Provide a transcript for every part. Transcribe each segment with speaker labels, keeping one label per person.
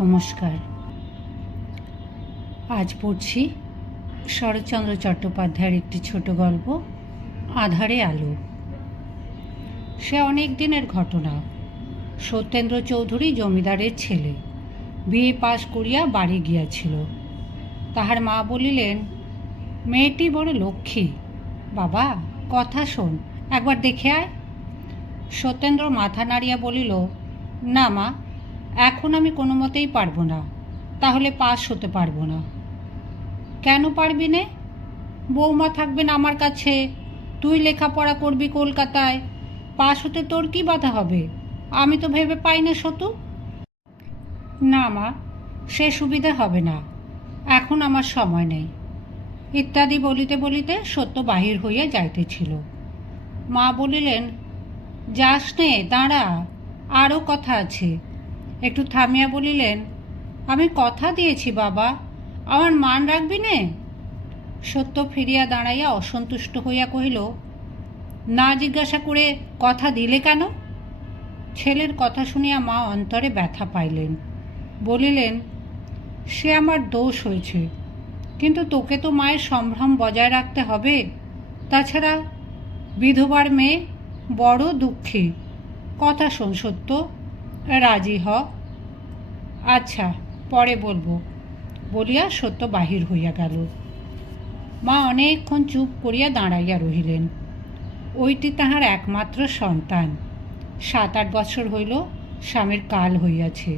Speaker 1: নমস্কার। আজ পড়ছি শরৎচন্দ্র চট্টোপাধ্যায়ের একটি ছোট গল্প, আধারে আলো। সে অনেক দিনের ঘটনা। সত্যেন্দ্র চৌধুরী জমিদারের ছেলে। বিয়ে পাশ করিয়া বাড়ি গিয়াছিল। তাহার মা বলিলেন, মেয়েটি বড় লক্ষ্মী। বাবা, কথা শোন, একবার দেখে আয়। সত্যেন্দ্র মাথা নাড়িয়া বলিল, না মা এখন আমি কোনো মতেই পারব না। তাহলে পাস হতে পারব না। কেন পারবি নে? বৌমা থাকবেন আমার কাছে। তুই লেখাপড়া করবি কলকাতায়। পাস হতে তোর কি বাধা হবে? আমি তো ভেবে পাই না সতু। না মা, সে সুবিধা হবে না। এখন আমার সময় নেই। ইত্যাদি বলিতে বলিতে সত্য বাহির হইয়া যাইতেছিল। মা বলিলেন, যাস নে, দাঁড়া। আরও কথা আছে। একটু থামিয়া বলিলেন, আমি কথা দিয়েছি বাবা, আমার মান রাখবি নে? সত্য ফিরিয়া দাঁড়াইয়া অসন্তুষ্ট হইয়া কহিল, না জিজ্ঞাসা করে কথা দিলে কেন? ছেলের কথা শুনিয়া মা অন্তরে ব্যথা পাইলেন, বলিলেন, সে আমার দোষ হয়েছে, কিন্তু তোকে তো মায়ের সম্ভ্রম বজায় রাখতে হবে, তাছাড়া বিধবার মেয়ে বড় দুঃখী, কথা শোন সত্য রাজি হ। আচ্ছা পরে বলব। বলিয়া সত্য বাহির হইয়া গেল। মা অনেকক্ষণ চুপ করিয়া দাঁড়াইয়া রহিলেন। ওইটি তাহার একমাত্র সন্তান। সাত আট বছর হইল, স্বামীর কাল হইয়াছে।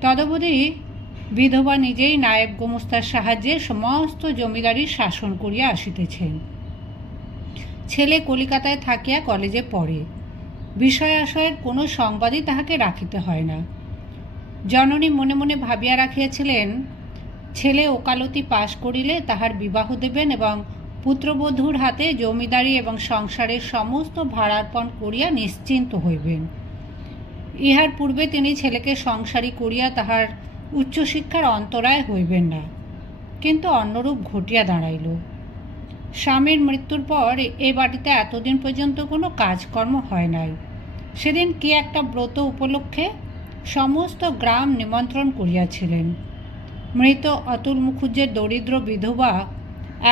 Speaker 1: তদবধি বিধবা নিজেই নায়েব গোমস্তার সাহায্যে সমস্ত জমিদারি শাসন করিয়া আসিতেছেন। ছেলে কলিকাতায় থাকিয়া কলেজে পড়ে। বিষয় আশয়ের কোনো সংবাদই তাহাকে রাখিতে হয় না। জননী মনে মনে ভাবিয়া রাখিয়াছিলেন, ছেলে ওকালতি পাশ করিলে তাহার বিবাহ দেবেন এবং পুত্রবধূর হাতে জমিদারি এবং সংসারের সমস্ত ভাড়ার্পণ করিয়া নিশ্চিন্ত হইবেন। ইহার পূর্বে তিনি ছেলেকে সংসারী করিয়া তাহার উচ্চশিক্ষার অন্তরায় হইবেন না, কিন্তু অন্যরূপ ঘটিয়া দাঁড়াইল। স্বামীর মৃত্যুর পর এ বাড়িতে এতদিন পর্যন্ত কোনো কাজকর্ম হয় নাই। সেদিন কি একটা ব্রত উপলক্ষে সমস্ত গ্রাম নিমন্ত্রণ করিয়াছিলেন। মৃত অতুল মুখুজ্জের দরিদ্র বিধবা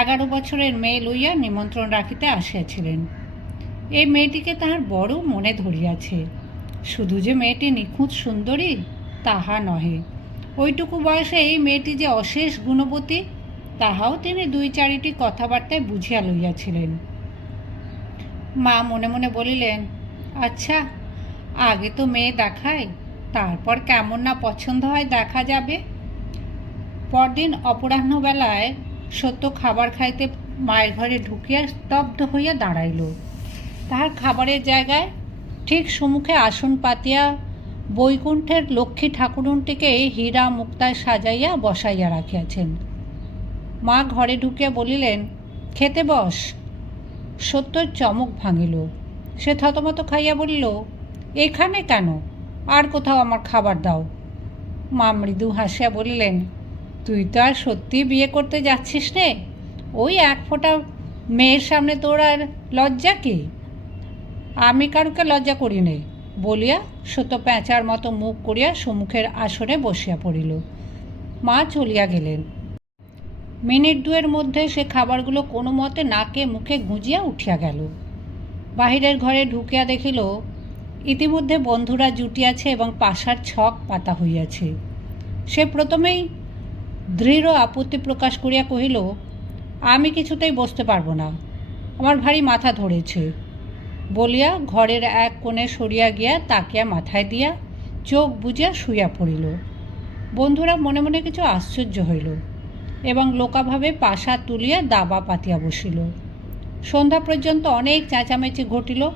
Speaker 1: এগারো বছরের মেয়ে লইয়া নিমন্ত্রণ রাখিতে আসিয়াছিলেন। এই মেয়েটিকে তাহার বড় মনে ধরিয়াছে। শুধু যে মেয়েটি নিখুঁত সুন্দরী, তাহা নহে। ওইটুকু বয়সে এই মেয়েটি যে অশেষ গুণবতী, তাহাও তিনি দুই চারিটি কথাবার্তায় বুঝিয়া লইয়াছিলেন। মা মনে মনে বলিলেন আচ্ছা আগে তো মেয়ে দেখায়, তারপর কেমন না পছন্দ হয় দেখা যাবে। পরদিন অপরাহ্নবেলায় সত্য খাবার খাইতে মায়ের ঘরে ঢুকিয়া স্তব্ধ হইয়া দাঁড়াইল। তাহার খাবারের জায়গায় ঠিক সম্মুখে আসন পাতিয়া বৈকুণ্ঠের লক্ষ্মী ঠাকুরুনটিকে হীরা মুক্তায় সাজাইয়া বসাইয়া রাখিয়াছেন। মা ঘরে ঢুকিয়া বলিলেন, খেতে বস। সত্যর চমক ভাঙিল। সে থতমত খাইয়া বলিল এখানে কেন? আর কোথাও আমার খাবার দাও। মা মৃদু হাসিয়া বলিলেন, তুই তো আর সত্যি বিয়ে করতে যাচ্ছিস রে। ওই এক ফোঁটা মেয়ের সামনে তোর আর লজ্জা কি? আমি কারুকে লজ্জা করি নে, বলিয়া সত্য প্যাঁচার মতো মুখ করিয়া সম্মুখের আসনে বসিয়া পড়িল। মা চলিয়া গেলেন। মিনিট দুয়ের মধ্যে সে খাবারগুলো কোনো মতে নাকে মুখে গুঁজিয়া উঠিয়া গেল। বাহিরের ঘরে ঢুকিয়া দেখিল ইতিমধ্যে বন্ধুরা জুটিয়াছে এবং পাশার ছক পাতা হইয়াছে। সে প্রথমেই দৃঢ় আপত্তি প্রকাশ করিয়া কহিল, আমি কিছুতেই বসতে পারব না। আমার ভারী মাথা ধরেছে। বলিয়া ঘরের এক কোণে সরিয়া গিয়া তাকিয়া মাথায় দিয়া চোখ বুঝিয়া শুইয়া পড়িল। বন্ধুরা মনে মনে কিছু আশ্চর্য হইল এবং লোকাভাবে পাশা তুলিয়া দাবা পাতিয়া বসিল। সন্ধ্যা পর্যন্ত অনেক চেঁচামেচি ঘটিল।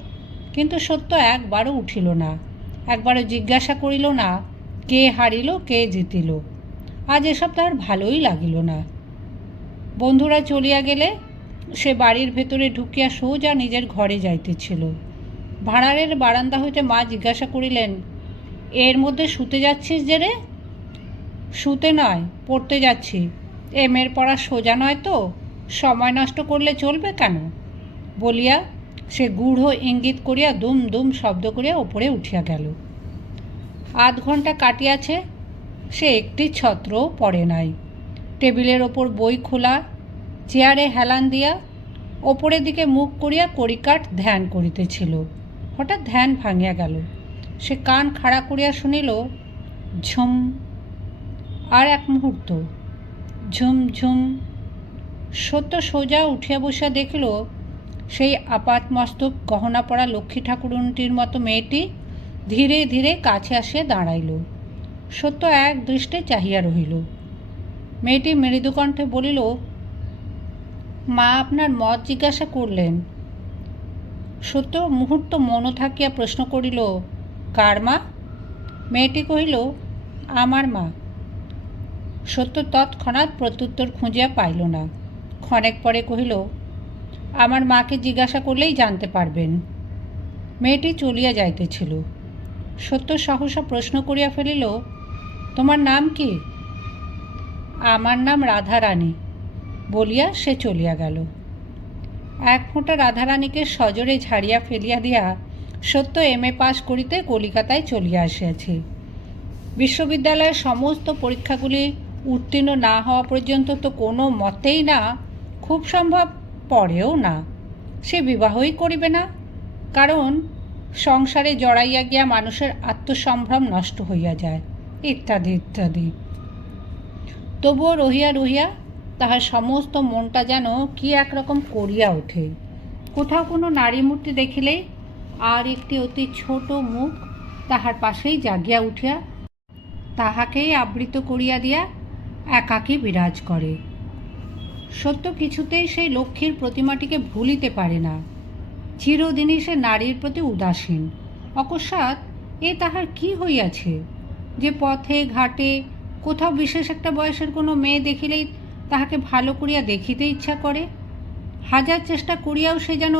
Speaker 1: কিন্তু সত্য একবারও উঠিল না। একবারও জিজ্ঞাসা করিল না, কে হারিল, কে জিতিল। আজ এসব তার ভালোই লাগিল না। বন্ধুরা চলিয়া গেলে সে বাড়ির ভেতরে ঢুকিয়া সোজা নিজের ঘরে যাইতেছিল। ভাড়ারের বারান্দা হইতে মা জিজ্ঞাসা করিলেন, এর মধ্যে শুতে যাচ্ছিস যে রে? শুতে নয়, পড়তে যাচ্ছি। এম এর পড়া সোজা নয় তো, সময় নষ্ট করলে চলবে কেন? বলিয়া সে গূঢ় ইঙ্গিত করিয়া দুম দুম শব্দ করিয়া ওপরে উঠিয়া গেল। আধ ঘণ্টা কাটিয়াছে, সে একটি ছত্র পড়ে নাই। টেবিলের ওপর বই খোলা, চেয়ারে হেলান দিয়া, ওপরের দিকে মুখ করিয়া কড়িকাঠ ধ্যান করিতেছিল। হঠাৎ ধ্যান ভাঙিয়া গেল। সে কান খাড়া করিয়া শুনিল, ঝুম, আর এক মুহূর্ত। ঝুম ঝুম। সত্য সোজা উঠিয়া বসিয়া দেখিল সেই আপাত মস্তক গহনা পড়া লক্ষ্মী ঠাকুরনটির মতো মেয়েটি ধীরে ধীরে কাছে আসিয়া দাঁড়াইল। সত্য এক দৃষ্টে চাহিয়া রহিল। মেয়েটি মৃদুকণ্ঠে বলিল, মা আপনার মত জিজ্ঞাসা করলেন। সত্য মুহূর্ত মন থাকিয়া প্রশ্ন করিল, কার মা? মেয়েটি কহিল, আমার মা। সত্য তৎক্ষণাৎ প্রত্যুত্তর খুঁজিয়া পাইল না। ক্ষণেক পরে কহিল আমার মাকে জিজ্ঞাসা করলেই জানতে পারবেন। মেয়েটি চলিয়া যাইতেছিল। সত্য সহসা প্রশ্ন করিয়া ফেলিল, তোমার নাম কি? আমার নাম রাধারানী। বলিয়া সে চলিয়া গেল। এক ফোঁটা রাধারানীকে সজোরে ঝাড়িয়া ফেলিয়া দিয়া সত্য এম এ পাশ করিতে কলিকাতায় চলিয়া আসিয়াছে। বিশ্ববিদ্যালয়ের সমস্ত পরীক্ষাগুলি উত্তীর্ণ না হওয়া পর্যন্ত তো কোনো মতেই না, খুব সম্ভব পরেও না। সে বিবাহই করিবে না। কারণ সংসারে জড়াইয়া গিয়া মানুষের আত্মসম্ভ্রম নষ্ট হইয়া যায়। ইত্যাদি ইত্যাদি। তবুও রহিয়া রহিয়া তাহার সমস্ত মনটা যেন কি একরকম করিয়া ওঠে। কোথাও কোনো নারী মূর্তি দেখিলেই আর একটি অতি ছোট মুখ তাহার পাশেই জাগিয়া উঠিয়া তাহাকেই আবৃত করিয়া দিয়া একাকী বিরাজ করে। সত্য কিছুতেই সেই লক্ষ্মীর প্রতিমাটিকে ভুলিতে পারে না। চিরদিনই সে নারীর প্রতি উদাসীন। অকস্মাৎ এ তাহার কি হইয়াছে? যে পথে, ঘাটে, কোথাও বিশেষ একটা বয়সের কোনো মেয়ে দেখিলেই তাহাকে ভালো করিয়া দেখিতে ইচ্ছা করে? হাজার চেষ্টা করিয়াও সে যেন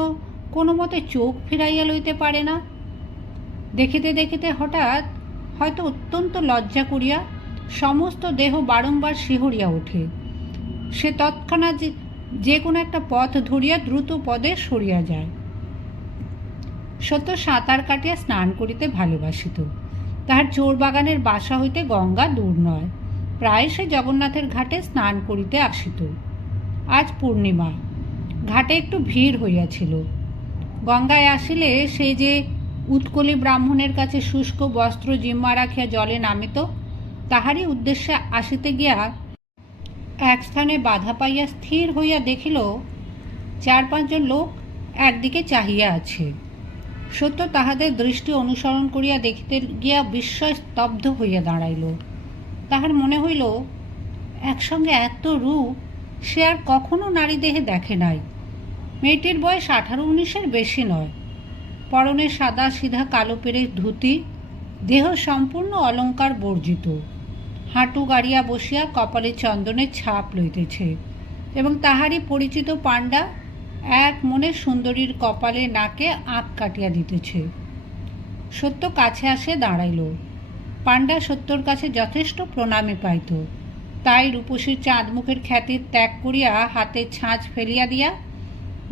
Speaker 1: কোনো মতে চোখ ফিরাইয়া লইতে পারে না। দেখিতে দেখিতে হঠাৎ হয়তো অত্যন্ত লজ্জা করিয়া সমস্ত দেহ বারংবার শিহরিয়া ওঠে। সে তৎক্ষণাৎ যে কোনো একটা পথ ধরিয়া দ্রুত পদে সরিয়া যায়। সত্য সাঁতার কাটিয়া স্নান করিতে ভালোবাসিত। তাহার চোর বাগানের বাসা হইতে গঙ্গা দূর নয়। প্রায় সে জগন্নাথের ঘাটে স্নান করিতে আসিত। আজ পূর্ণিমা। ঘাটে একটু ভিড় হইয়াছিল। গঙ্গায় আসিলে সে যে উৎকলি ব্রাহ্মণের কাছে শুষ্ক বস্ত্র জিম্মা রাখিয়া জলে নামিত, তাহারই উদ্দেশ্যে আসিতে গিয়া এক স্থানে বাধা পাইয়া স্থির হইয়া দেখিল, চার পাঁচজন লোক একদিকে চাহিয়া আছে। সত্য তাহাদের দৃষ্টি অনুসরণ করিয়া দেখিতে গিয়া বিস্ময় স্তব্ধ হইয়া দাঁড়াইল। তাহার মনে হইল, একসঙ্গে এত রূপ সে আর কখনো নারী দেহে দেখে নাই। মেয়েটির বয়স আঠারো উনিশের বেশি নয়। পরনে সাদা সিধা কালো পেরে ধুতি, দেহ সম্পূর্ণ অলঙ্কার বর্জিত। হাঁটু গাড়িয়া বসিয়া কপালে চন্দনের ছাপ লইতেছে এবং তাহারই পরিচিত পাণ্ডা এক মনে সুন্দরীর কপালে নাকে আঁক কাটিয়া দিতেছে। সত্য কাছে আসে দাঁড়াইল। পাণ্ডা সত্যর কাছে যথেষ্ট প্রণামী পাইত। তাই রূপসীর চাঁদ মুখের খ্যাতি ত্যাগ করিয়া হাতে ছাঁচ ফেলিয়া দিয়া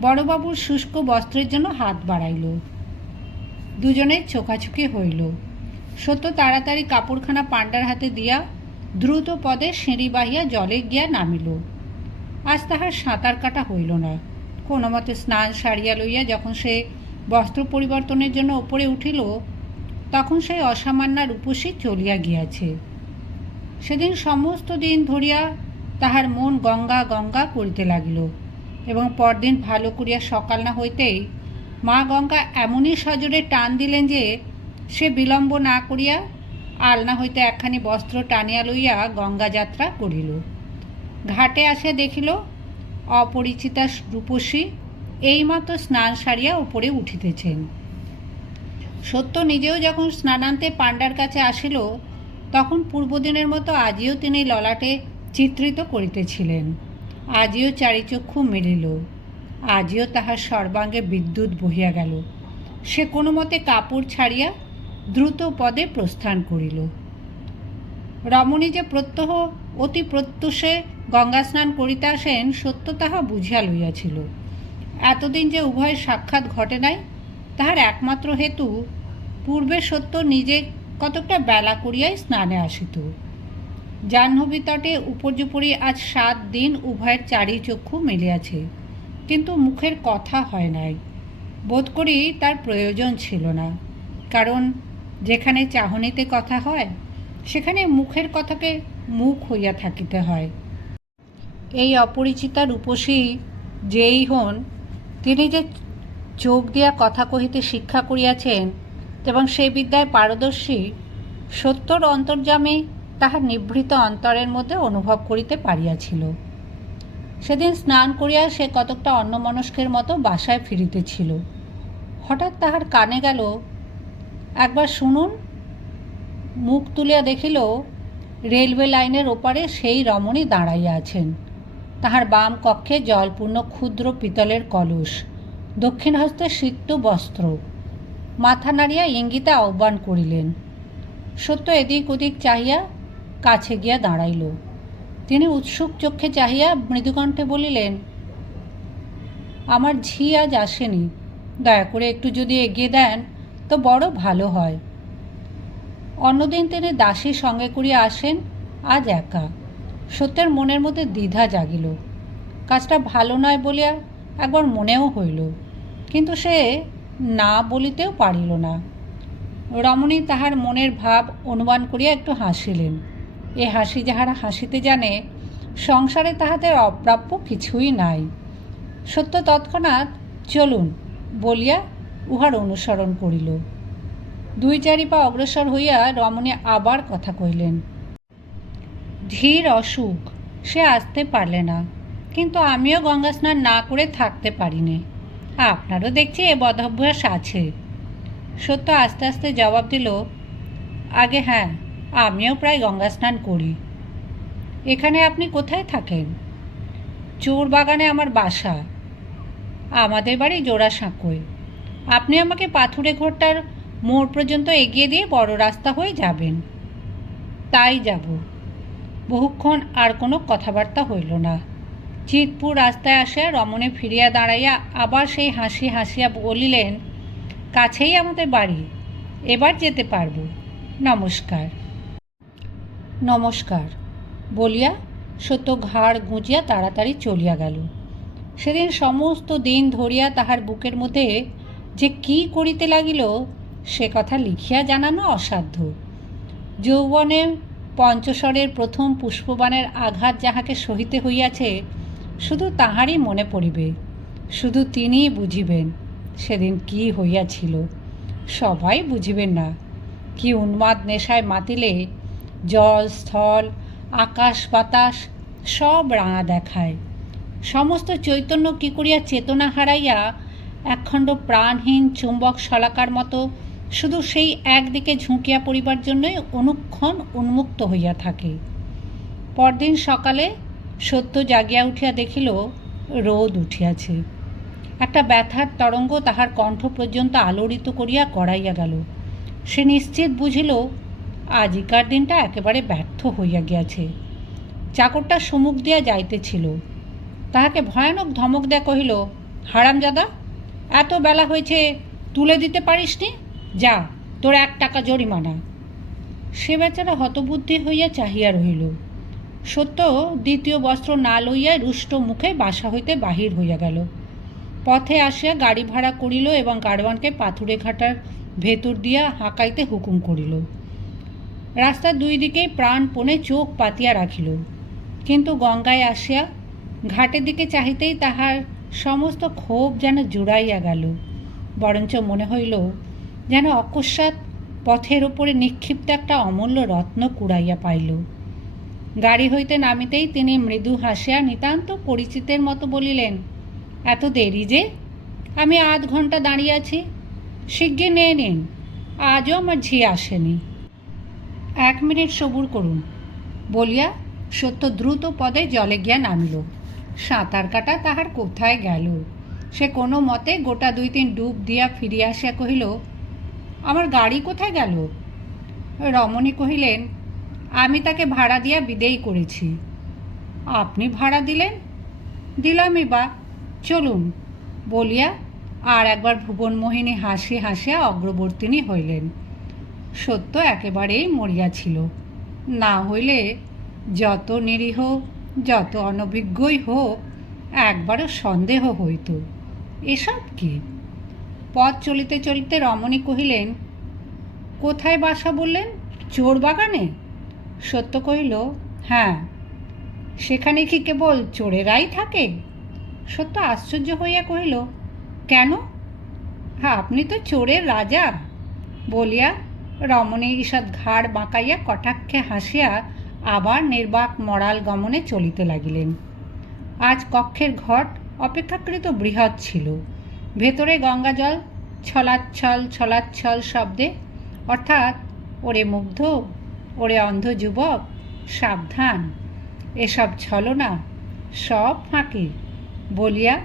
Speaker 1: বড়বাবুর শুষ্ক বস্ত্রের জন্য হাত বাড়াইল। দুজনের চোখাচুকি হইল। সত্য তাড়াতাড়ি কাপড়খানা পাণ্ডার হাতে দিয়া দ্রুত পদে সিঁড়ি বাহিয়া জলে গিয়া নামিল। আজ তাহার সাঁতার কাটা হইল না। কোনো মতে স্নান সারিয়া লইয়া যখন সে বস্ত্র পরিবর্তনের জন্য ওপরে উঠিল, তখন সেই অসামান্যা রূপসী চলিয়া গিয়াছে। সেদিন সমস্ত দিন ধরিয়া তাহার মন গঙ্গা গঙ্গা করিতে লাগিল এবং পরদিন ভালো করিয়া সকাল না হইতেই মা গঙ্গা এমনই সজোরে টান দিলেন যে সে বিলম্ব না করিয়া আলনা হইতে একখানি বস্ত্র টানিয়া লইয়া গঙ্গা যাত্রা করিল। ঘাটে আসিয়া দেখিল, অপরিচিতা রূপসী এইমাত্র স্নান সারিয়া উপরে উঠিতেছেন। সত্য নিজেও যখন স্নানান্তে পাণ্ডার কাছে আসিল, তখন পূর্বদিনের মতো আজিও তিনি ললাটে চিত্রিত করিতেছিলেন। আজিও চারিচক্ষু মিলিল, আজিও তাহার সর্বাঙ্গে বিদ্যুৎ বহিয়া গেল। সে কোনো মতে কাপড় ছাড়িয়া দ্রুত পদে প্রস্থান করিল। রমণী যে প্রত্যহ, অতি প্রত্যুষে গঙ্গা স্নান করিতে আসেন সত্য তাহা বুঝিয়া লইয়াছিল। এতদিন যে উভয়ের সাক্ষাৎ ঘটে নাই, তাহার একমাত্র হেতু, পূর্বে সত্য নিজে কতকটা বেলা করিয়াই স্নানে আসিত। জাহ্নবী তটে উপর্যুপরি আজ সাত দিন উভয়ের চারি চক্ষু মেলিয়াছে, কিন্তু মুখের কথা হয় নাই। বোধ করি তার প্রয়োজন ছিল না, কারণ যেখানে চাহনিতে কথা হয়, সেখানে মুখের কথাকে মুখ হইয়া থাকিতে হয়। এই অপরিচিতা রূপসী যেই হন, তিনি যে চোখ দিয়া কথা কহিতে শিক্ষা করিয়াছেন, এবং সে বিদ্যায় পারদর্শী, সত্যর অন্তর্যামে তাহার নিভৃত অন্তরের মধ্যে অনুভব করিতে পারিয়াছিল। সেদিন স্নান করিয়া সে কতকটা অন্যমনস্কের মতো বাসায় ফিরিতেছিল। হঠাৎ তাহার কানে গেল একবার শুনুন। মুখ তুলিয়া দেখিল, রেলওয়ে লাইনের ওপারে সেই রমণী দাঁড়াইয়া আছেন। তাহার বাম কক্ষে জলপূর্ণ ক্ষুদ্র পিতলের কলস, দক্ষিণ হস্তে সিক্ত বস্ত্র। মাথা নাড়িয়া ইঙ্গিতে আহ্বান করিলেন, সত্য এদিক ওদিক চাহিয়া কাছে গিয়া দাঁড়াইল। তিনি উৎসুক চক্ষে চাহিয়া মৃদুকণ্ঠে বলিলেন, আমার ঝি আজ আসেনি, দয়া করে একটু যদি এগিয়ে দেন তো বড় ভালো হয়। অন্যদিন তিনি দাসী সঙ্গে করিয়া আসেন, আজ একা। সত্যের মনের মধ্যে দ্বিধা জাগিল। কাজটা ভালো নয় বলিয়া একবার মনেও হইল, কিন্তু সে না বলিতেও পারিল না। রমণী তাহার মনের ভাব অনুমান করিয়া একটু হাসিলেন। এ হাসি যাহারা হাসিতে জানে, সংসারে তাহাদের অপ্রাপ্য কিছুই নাই। সত্য তৎক্ষণাৎ, চলুন বলিয়া উহার অনুসরণ করিল। দুই চারি পা অগ্রসর হইয়া রমণী আবার কথা কহিলেন, ধীর অসুখ, সে আসতে পারলে না, কিন্তু আমিও গঙ্গা স্নান না করে থাকতে পারিনি। আপনারও দেখছি এ বদভ্যাস আছে। সত্য আস্তে আস্তে জবাব দিল, আগে হ্যাঁ আমিও প্রায় গঙ্গা স্নান করি। এখানে আপনি কোথায় থাকেন? চোর বাগানে আমার বাসা। আমাদের বাড়ি জোড়া সাঁকোয় আপনি আমাকে পাথুরে ঘরটার মোড় পর্যন্ত এগিয়ে দিয়ে বড় রাস্তা হয়ে যাবেন। তাই যাব। বহুক্ষণ আর কোনো কথাবার্তা হইল না। চিতপুর রাস্তায় আসিয়া রমণে ফিরিয়া দাঁড়াইয়া আবার সেই হাসি হাসিয়া বলিলেন, কাছেই আমাদের বাড়ি, এবার যেতে পারব। নমস্কার। নমস্কার। বলিয়া সত্য ঘাড় গুঁজিয়া তাড়াতাড়ি চলিয়া গেল। সেদিন সমস্ত দিন ধরিয়া তাহার বুকের মধ্যে যে কি করিতে লাগিল, সে কথা লিখিয়া জানানো অসাধ্য। যৌবনে পঞ্চস্বরের প্রথম পুষ্পবানের আঘাত যাহাকে সহিতে হইয়াছে, শুধু তাহারই মনে পড়িবে। শুধু তিনিই বুঝিবেন সেদিন কি হইয়াছিল। সবাই বুঝিবেন না, কি উন্মাদ নেশায় মাতিলে জল, স্থল, আকাশ, বাতাস সব রাঙা দেখায়। সমস্ত চৈতন্য কি করিয়া চেতনা হারাইয়া একখণ্ড প্রাণহীন চুম্বক শলাকার মতো, শুধু সেই একদিকে ঝুঁকিয়া পড়িবার জন্যই অনুক্ষণ উন্মুক্ত হইয়া থাকে। পরদিন সকালে সত্য জাগিয়া উঠিয়া দেখিল, রোদ উঠিয়াছে। একটা ব্যথার তরঙ্গ তাহার কণ্ঠ পর্যন্ত আলোড়িত করিয়া গড়াইয়া গেল। সে নিশ্চিত বুঝিল, আজিকার দিনটা একেবারে ব্যর্থ হইয়া গিয়াছে। চাকরটা সমুখ দিয়া যাইতেছিল। তাহাকে ভয়ানক ধমক দেয়া কহিল, হারামজাদা এত বেলা হয়েছে, তুলে দিতে পারিসনি? যা, তোর এক টাকা জরিমানা। সে বেচারা হতবুদ্ধি হইয়া চাহিয়া রহিল। সত্য, দ্বিতীয় বস্ত্র না লইয়া রুষ্ট মুখে বাসা হইতে বাহির হইয়া গেল। পথে আসিয়া গাড়ি ভাড়া করিল এবং গাড়োয়ানকে পাথুরে ঘাটার ভেতর দিয়া হাঁকাইতে হুকুম করিল। রাস্তার দুই দিকেই প্রাণপণে চোখ পাতিয়া রাখিল। কিন্তু গঙ্গায় আসিয়া ঘাটের দিকে চাহিতেই তাহার সমস্ত ক্ষোভ যেন জুড়াইয়া গেল। বরঞ্চ মনে হইল যেন অকস্মাৎ পথের ওপরে নিক্ষিপ্ত একটা অমূল্য রত্ন কুড়াইয়া পাইল। গাড়ি হইতে নামিতেই তিনি মৃদু হাসিয়া নিতান্ত পরিচিতের মতো বলিলেন, এত দেরি যে? আমি আধ ঘণ্টা দাঁড়িয়ে আছি। শিগগির নিয়ে নিন। আজও আমার ঝি আসেনি। এক মিনিট সবুর করুন। বলিয়া সত্য দ্রুত পদে জলে গিয়া নামিল। সাঁতার কাটা তাহার কোথায় গেল? সে কোনো মতে গোটা দুই তিন ডুব দিয়া ফিরিয়া আসিয়া কহিল, আমার গাড়ি কোথায় গেল? রমণী কহিলেন, আমি তাকে ভাড়া দিয়া বিদেয় করেছি। আপনি ভাড়া দিলেন? দিলামই বা। চলুন। বলিয়া আর একবার ভুবনমোহিনী হাসি হাসিয়া অগ্রবর্তিনী হইলেন। সত্য একেবারেই মরিয়াছিল না হইলে যত নিরীহ যত অনভিজ্ঞই হোক, একবারও সন্দেহ হইত। এসব কি? পথ চলিতে চলিতে রমণী কহিলেন, কোথায় বাসা বললেন? চোর বাগানে? সত্য কহিল হ্যাঁ। সেখানে কি কেবল চোরেরাই থাকে? সত্য আশ্চর্য হইয়া কহিল, কেন? হ্যাঁ আপনি তো চোরের রাজা। বলিয়া রমণী ঈষৎ ঘাড় বাঁকাইয়া কটাক্ষে হাসিয়া আবার নির্বাক মরাল গমনে চলিতে লাগিলেন। আজ কক্ষের ঘট অপেক্ষাকৃত বৃহৎ ছিল। ভেতরে গঙ্গাজল, ছলাচ্ছল ছলাচ্ছল শব্দে, অর্থাৎ ওরে মুগ্ধ, ওরে অন্ধ যুবক, সাবধান, এসব ছলনা সব ফাঁকি। বলিয়া,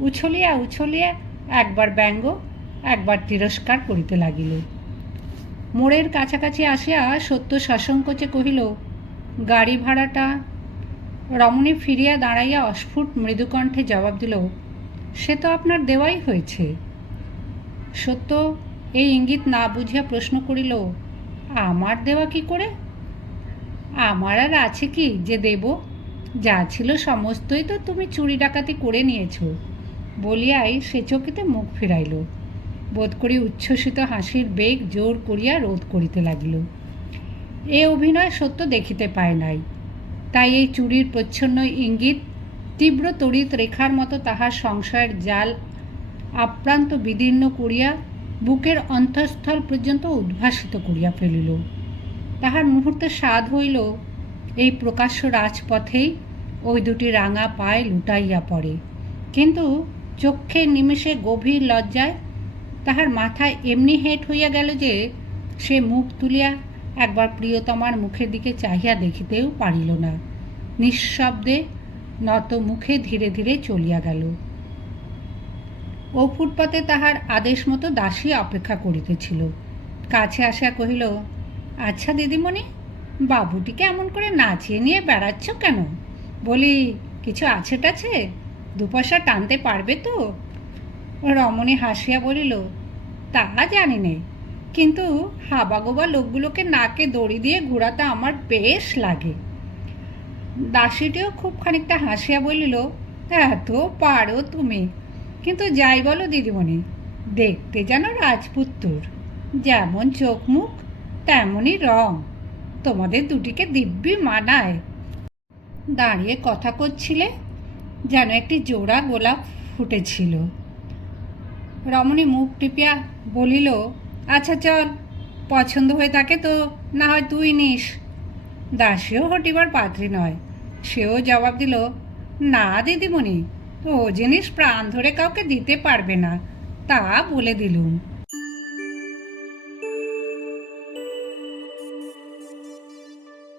Speaker 1: উছলিয়া উছলিয়া একবার ব্যঙ্গ, একবার তিরস্কার করিতে লাগিল। মোড়ের কাছাকাছি আসিয়া সত্য সসংকোচে কহিল গাড়ি ভাড়াটা। রমণী ফিরিয়া দাঁড়াইয়া অস্ফুট মৃদুকণ্ঠে জবাব দিল, সে তো আপনার দেওয়াই হয়েছে। সত্য, এই ইঙ্গিত না বুঝিয়া প্রশ্ন করিল, আমার দেওয়া কি করে? আমার আর আছে কি যে দেব? যা ছিল সমস্তই তো তুমি চুরি ডাকাতি করে নিয়েছ। বলিয়াই সে চকিতে মুখ ফিরাইল। বোধ করি উচ্ছ্বসিত হাসির বেগ জোর করিয়া রোধ করিতে লাগিল। এ অভিনয় সত্য দেখিতে পায় নাই। তাই এই চুরির প্রচ্ছন্ন ইঙ্গিত, তীব্র তড়িৎ রেখার মতো তাহার সংশয়ের জাল আপ্রান্ত বিদীর্ণ করিয়া বুকের অন্তঃস্থল পর্যন্ত উদ্ভাসিত করিয়া ফেলিল। তাহার মুহূর্তে স্বাদ হইল এই প্রকাশ্য রাজপথেই ওই দুটি রাঙা পায়ে লুটাইয়া পড়ে। কিন্তু চক্ষের নিমেষে গভীর লজ্জায় তাহার মাথায় এমনি হেঁট হইয়া গেল যে সে মুখ তুলিয়া একবার প্রিয়তমার মুখের দিকে চাহিয়া দেখিতেও পারিল না। নিঃশব্দে নত মুখে ধীরে ধীরে চলিয়া গেল। ও ফুটপাতে তাহার আদেশ মতো দাসী অপেক্ষা করিতেছিল। কাছে আসিয়া কহিল আচ্ছা দিদিমণি বাবুটিকে এমন করে নাচিয়ে নিয়ে বেড়াচ্ছ কেন? বলি, কিছু আছে টাছে? দু পয়সা টানতে পারবে তো? রমণী হাসিয়া বলিল, তা জানি নে কিন্তু হাবাগোবা লোকগুলোকে নাকে দড়ি দিয়ে ঘোরাতে আমার বেশ লাগে। দাসীটিও খুব খানিকটা হাসিয়া বলিল, এত পারো তুমি। কিন্তু যাই বলো দিদিমণি, দেখতে যেন রাজপুত্তর। যেমন চোখ মুখ, তেমনই রং। তোমাদের দুটিকে দিব্যি মানায় দাঁড়িয়ে কথা করছিলে, যেন একটি জোড়া গোলাপ ফুটেছিল। রমণী মুখ টিপিয়া বলিল আচ্ছা চল। পছন্দ হয়ে থাকে তো না হয় তুই নিস। দাসীও হটিবার পাত্রী নয়। সেও জবাব দিল, না, দিদিমণি। ও জিনিস প্রাণ ধরে কাউকে দিতে পারবে না। তা বলে দিলুম।